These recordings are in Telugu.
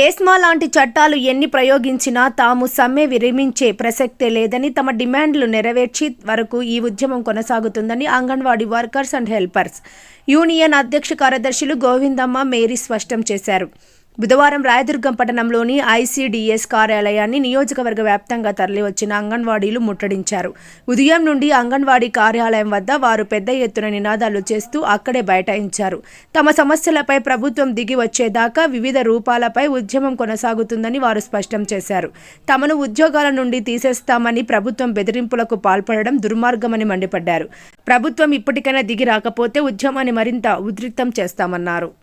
ఏస్మా లాంటి చట్టాలు ఎన్ని ప్రయోగించినా తాము సమ్మె విరమించే ప్రసక్తే లేదని తమ డిమాండ్లు నెరవేర్చి వరకు ఈ ఉద్యమం కొనసాగుతుందని anganwadi workers and helpers union అధ్యక్ష కార్యదర్శులు గోవిందమ్మ మేరీ స్పష్టం చేశారు. బుధవారం రాయదుర్గం పట్టణంలోని ఐసీడీఎస్ కార్యాలయాన్ని నియోజకవర్గ వ్యాప్తంగా తరలివచ్చిన అంగన్వాడీలు ముట్టడించారు. ఉదయం నుండి అంగన్వాడీ కార్యాలయం వద్ద వారు పెద్ద ఎత్తున నినాదాలు చేస్తూ అక్కడే బైఠాయించారు. తమ సమస్యలపై ప్రభుత్వం దిగి వచ్చేదాకా వివిధ రూపాలపై ఉద్యమం కొనసాగుతుందని వారు స్పష్టం చేశారు. తమను ఉద్యోగాల నుండి తీసేస్తామని ప్రభుత్వం బెదిరింపులకు పాల్పడడం దుర్మార్గమని మండిపడ్డారు. ప్రభుత్వం ఇప్పటికైనా దిగి రాకపోతే ఉద్యమాన్ని మరింత ఉద్రిక్తం చేస్తామన్నారు.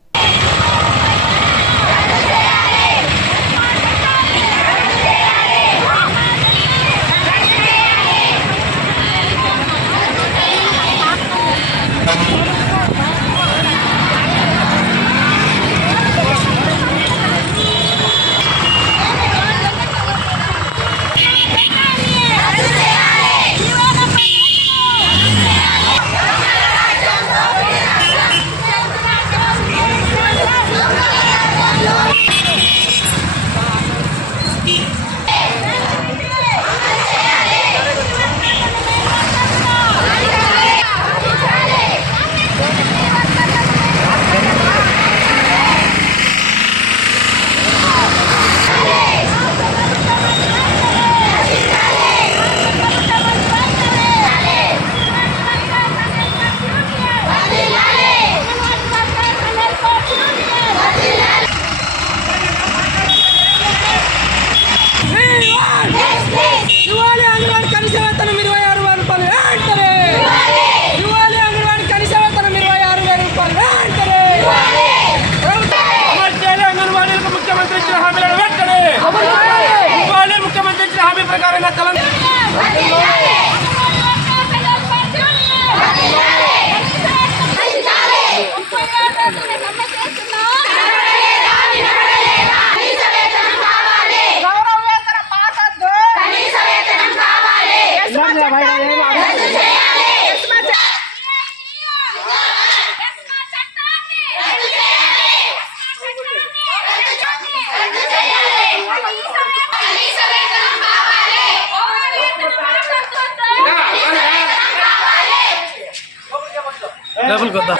డబుల్ కొద్దా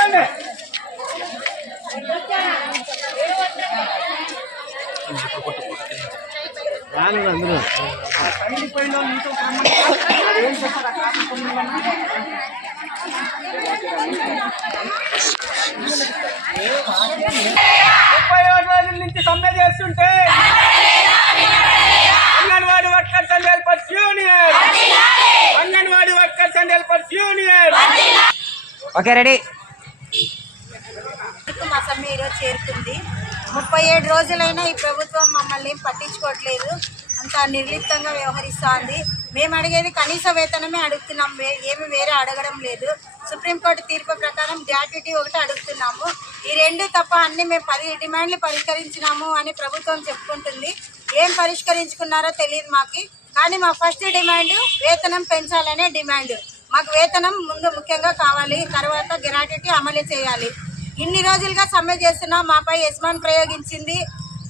ముప్పై ఏడు రోజుల నుంచి సమ్మె చేస్తుంటే ఓకే రెడీ. మా సమ్మె ఈరోజు చేరుకుంది. ముప్పై ఏడు రోజులైనా ఈ ప్రభుత్వం మమ్మల్ని పట్టించుకోవట్లేదు. అంత నిర్లిప్తంగా వ్యవహరిస్తోంది. మేము అడిగేది కనీస వేతనమే అడుగుతున్నాం. ఏమి వేరే అడగడం లేదు. సుప్రీంకోర్టు తీర్పు ప్రకారం గ్రాట్యుటీ ఒకటి అడుగుతున్నాము. ఈ రెండు తప్ప అన్ని మేము పది డిమాండ్లు పరిష్కరించినాము అని ప్రభుత్వం చెప్పుకుంటుంది. ఏం పరిష్కరించుకున్నారో తెలియదు మాకు. కానీ మా ఫస్ట్ డిమాండ్ వేతనం పెంచాలనే డిమాండ్. మాకు వేతనం ముందు ముఖ్యంగా కావాలి తర్వాత గ్రాట్యుటీ అమలు చేయాలి. ఇన్ని రోజులుగా సమ్మె చేస్తున్నా మాపై యజమాన్ ప్రయోగించింది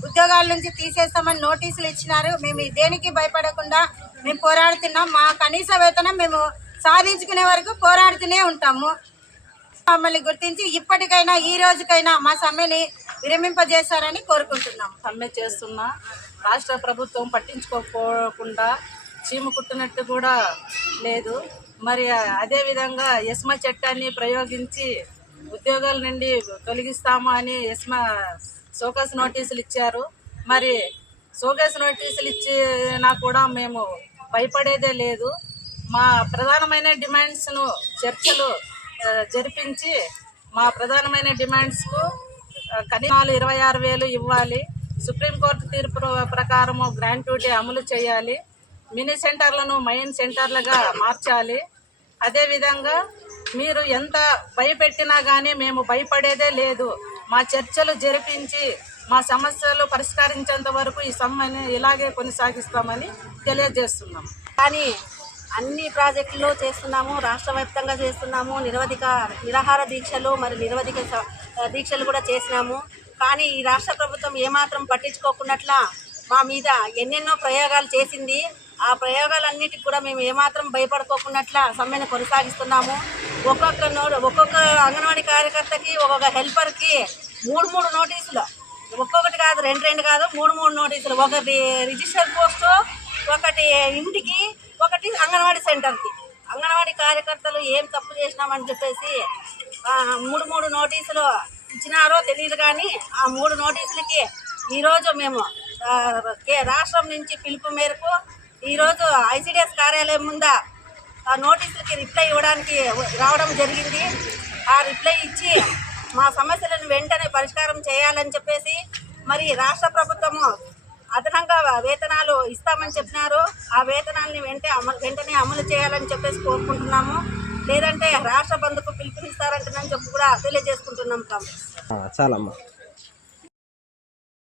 ఉద్యోగాల నుంచి తీసేస్తామని నోటీసులు ఇచ్చినారు. మేము దేనికి భయపడకుండా మేము పోరాడుతున్నాం. మా కనీస వేతనం మేము సాధించుకునే వరకు పోరాడుతూనే ఉంటాము. మమ్మల్ని గుర్తించి ఇప్పటికైనా ఈ రోజుకైనా మా సమ్మెని విరమింపజేశారని కోరుకుంటున్నాం. సమ్మె చేస్తున్నా రాష్ట్ర ప్రభుత్వం పట్టించుకోకపోకుండా చీమ కుట్టినట్టు కూడా లేదు. మరి అదేవిధంగా ఎస్మా చట్టాన్ని ప్రయోగించి ఉద్యోగాల నుండి తొలగిస్తాము అని ఎస్మా సోకస్ నోటీసులు ఇచ్చారు. మరి సోకస్ నోటీసులు ఇచ్చినా కూడా మేము భయపడేదే లేదు. మా ప్రధానమైన డిమాండ్స్ను చర్చలు జరిపించి మా ప్రధానమైన డిమాండ్స్కు కనీసాలు ఇరవై ఆరు వేలు ఇవ్వాలి. సుప్రీంకోర్టు తీర్పు ప్రకారము గ్రాంట్యూటీ అమలు చేయాలి. మినీ సెంటర్లను మైన్ సెంటర్లుగా మార్చాలి. అదేవిధంగా మీరు ఎంత భయపెట్టినా కానీ మేము భయపడేదే లేదు. మా చర్చలు జరిపించి మా సమస్యలు పరిష్కరించేంత వరకు ఈ సమ్మెని ఇలాగే కొనసాగిస్తామని తెలియజేస్తున్నాం. కానీ అన్ని ప్రాజెక్టులు చేస్తున్నాము రాష్ట్ర వ్యాప్తంగా చేస్తున్నాము. నిరవధిక నిరాహార దీక్షలు మరి నిరవధిక దీక్షలు కూడా చేసినాము. కానీ ఈ రాష్ట్ర ప్రభుత్వం ఏమాత్రం పట్టించుకోకున్నట్లా మా మీద ఎన్నెన్నో ప్రయోగాలు చేసింది. ఆ ప్రయోగాలన్నిటికి కూడా మేము ఏమాత్రం భయపడుకోకున్నట్లా సమ్మెను కొనసాగిస్తున్నాము. ఒక్కొక్క నోటు ఒక్కొక్క అంగన్వాడీ కార్యకర్తకి ఒక్కొక్క హెల్పర్కి మూడు మూడు నోటీసులు. ఒక్కొక్కటి కాదు రెండు రెండు కాదు మూడు మూడు నోటీసులు. ఒకటి రిజిస్టర్ పోస్ట్ ఒకటి ఇంటికి ఒకటి అంగన్వాడీ సెంటర్కి. అంగన్వాడీ కార్యకర్తలు ఏం తప్పు చేసినామని చెప్పేసి మూడు మూడు నోటీసులు ఇచ్చినారో తెలియదు కానీ ఆ మూడు నోటీసులకి ఈరోజు మేము రాష్ట్రం నుంచి పిలుపు మేరకు ఈరోజు ఐసిడిఎస్ కార్యాలయం ముందా ఆ నోటీసులకి రిప్లై ఇవ్వడానికి రావడం జరిగింది. ఆ రిప్లై ఇచ్చి మా సమస్యలను వెంటనే పరిష్కారం చేయాలని చెప్పేసి మరి రాష్ట్ర ప్రభుత్వము అదనంగా వేతనాలు ఇస్తామని చెప్పినారు. ఆ వేతనాలని వెంటనే అమలు వెంటనే అమలు చేయాలని చెప్పేసి కోరుకుంటున్నాము. లేదంటే రాష్ట్ర బంధుకు పిలుపునిస్తారంటని చెప్పి కూడా తెలియజేసుకుంటున్నాం కాంగ్రెస్ చాలమ్మా.